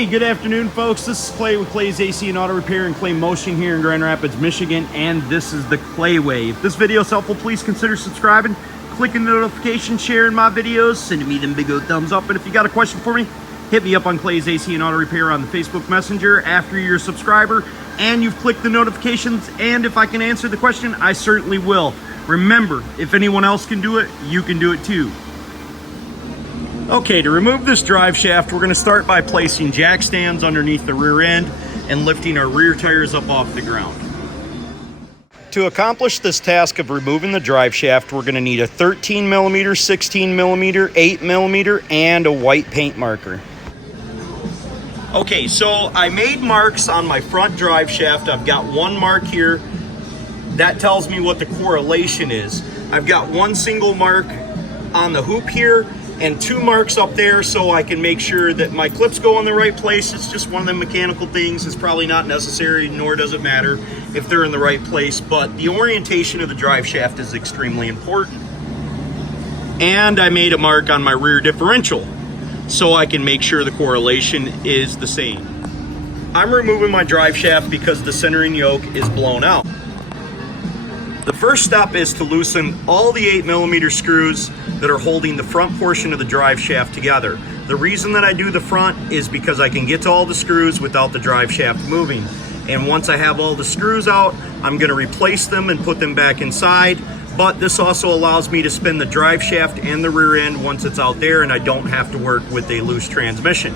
Hey, good afternoon, folks. This is Clay with Clay's AC and Auto Repair and Clay Motion here in Grand Rapids, Michigan, and this is the Clay Way. If this video is helpful, please consider subscribing, clicking the notification, sharing my videos, sending me them big old thumbs up, and if you got a question for me, hit me up on Clay's AC and Auto Repair on the Facebook Messenger after you're a subscriber and you've clicked the notifications, and if I can answer the question, I certainly will. Remember, if anyone else can do it, you can do it too. Okay, to remove this drive shaft, we're going to start by placing jack stands underneath the rear end and lifting our rear tires up off the ground. To accomplish this task of removing the drive shaft, we're going to need a 13mm, 16mm, 8mm, and a white paint marker. Okay, so I made marks on my front drive shaft. I've got one mark here. That tells me what the correlation is. I've got one single mark on the hoop here and two marks up there so I can make sure that my clips go in the right place. It's just one of them mechanical things. It's probably not necessary, nor does it matter if they're in the right place, but the orientation of the drive shaft is extremely important. And I made a mark on my rear differential so I can make sure the correlation is the same. I'm removing my drive shaft because the centering yoke is blown out. The first step is to loosen all the 8mm screws that are holding the front portion of the drive shaft together. The reason that I do the front is because I can get to all the screws without the drive shaft moving. And once I have all the screws out, I'm going to replace them and put them back inside. But this also allows me to spin the drive shaft and the rear end once it's out there, and I don't have to work with a loose transmission.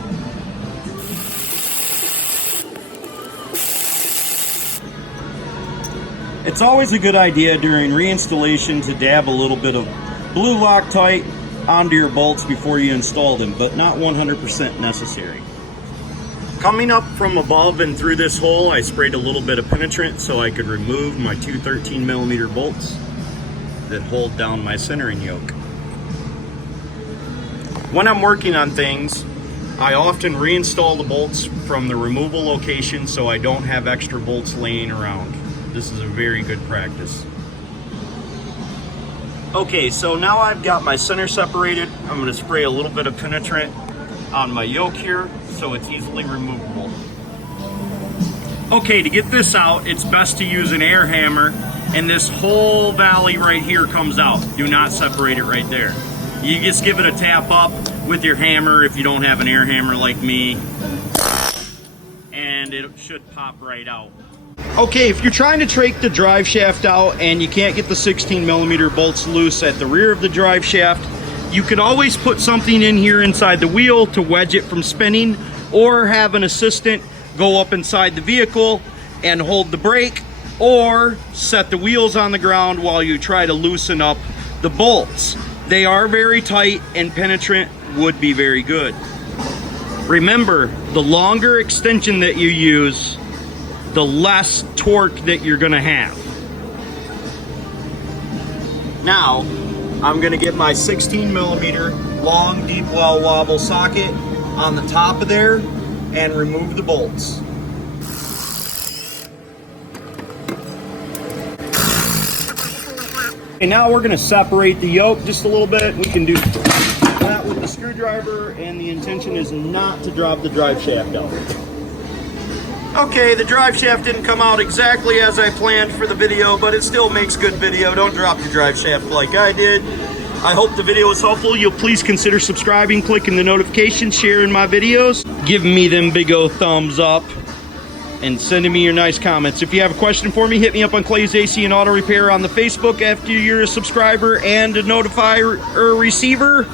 It's always a good idea during reinstallation to dab a little bit of blue Loctite onto your bolts before you install them, but not 100% necessary. Coming up from above and through this hole, I sprayed a little bit of penetrant so I could remove my two 13mm bolts that hold down my centering yoke. When I'm working on things, I often reinstall the bolts from the removal location so I don't have extra bolts laying around. This is a very good practice. Okay, so now I've got my center separated. I'm going to spray a little bit of penetrant on my yoke here so it's easily removable. Okay, to get this out, it's best to use an air hammer, and this whole valley right here comes out. Do not separate it right there. You just give it a tap up with your hammer if you don't have an air hammer like me, and it should pop right out. Okay, if you're trying to take the drive shaft out and you can't get the 16mm bolts loose at the rear of the drive shaft, you could always put something in here inside the wheel to wedge it from spinning, or have an assistant go up inside the vehicle and hold the brake, or set the wheels on the ground while you try to loosen up the bolts. They are very tight and penetrant would be very good. Remember, the longer extension that you use, the less torque that you're gonna have. Now, I'm gonna get my 16mm long deep well wobble socket on the top of there and remove the bolts. Okay, now we're gonna separate the yoke just a little bit. We can do that with the screwdriver, and the intention is not to drop the drive shaft out. Okay, the drive shaft didn't come out exactly as I planned for the video, but it still makes good video. Don't drop your drive shaft like I did. I hope the video was helpful. You'll please consider subscribing, clicking the notification, sharing my videos, giving me them big old thumbs up, and sending me your nice comments. If you have a question for me, hit me up on Clay's AC and Auto Repair on the Facebook after you're a subscriber and a notifier or receiver.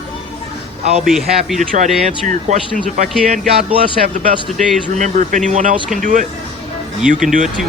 I'll be happy to try to answer your questions if I can. God bless. Have the best of days. Remember, if anyone else can do it, you can do it too.